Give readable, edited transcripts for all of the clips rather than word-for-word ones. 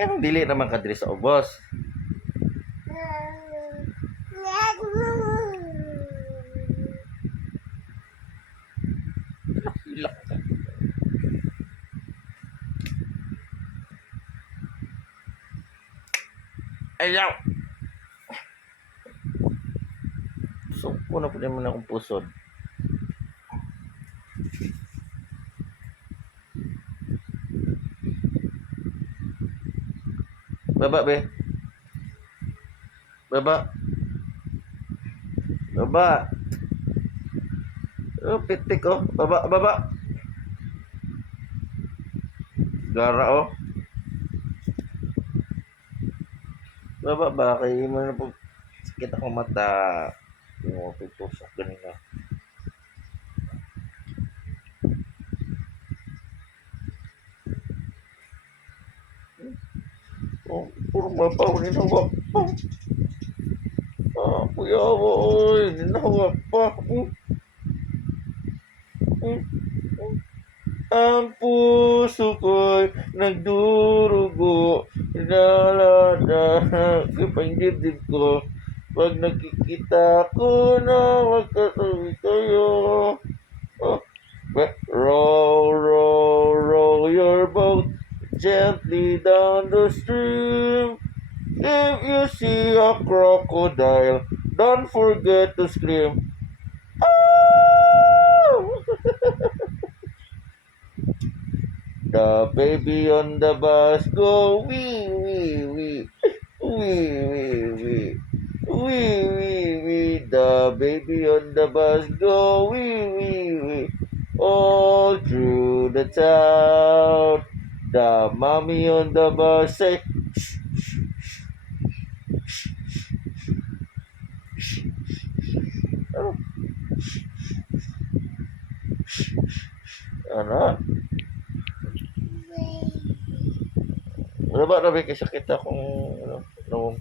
Yan ang dili naman kadiri sa ubos. Hilak ka. Ayaw! So, kuna po naman akong pusod. Baba, be. Baba. Baba. Oh, pitik, oh. Baba, baba. Gara, oh. Baba ba? Kaya mo na po sakit akong mata. Yung mga pitusok ganina. Oh, puro mabaw. Ninawak pa. Ah, kuya mo, oy. Ninawak pa. Ang puso ko'y nagdurugo, inalala ang dibdib ko. Pag nakikita ko na magkatabi kayo. Oh, row, row, row your boat gently down the stream. If you see a crocodile, don't forget to scream. Oh! The baby on the bus go wee wee wee wee wee wee wee wee wee. The baby on the bus go wee wee wee all through the town. The mommy on the bus say shh, shh, shh, shh, shh. Ano? Ano ba nabi kasi kita kung ano, nung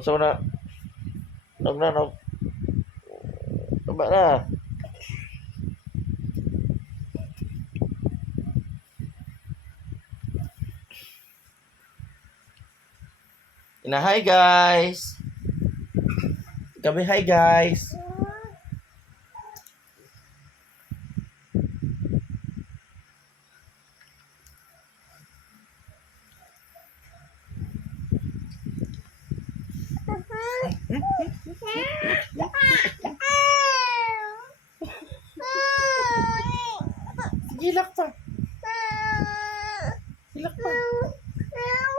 sa na nagnanog ba na hi guys kami, hi guys. Gilak pa.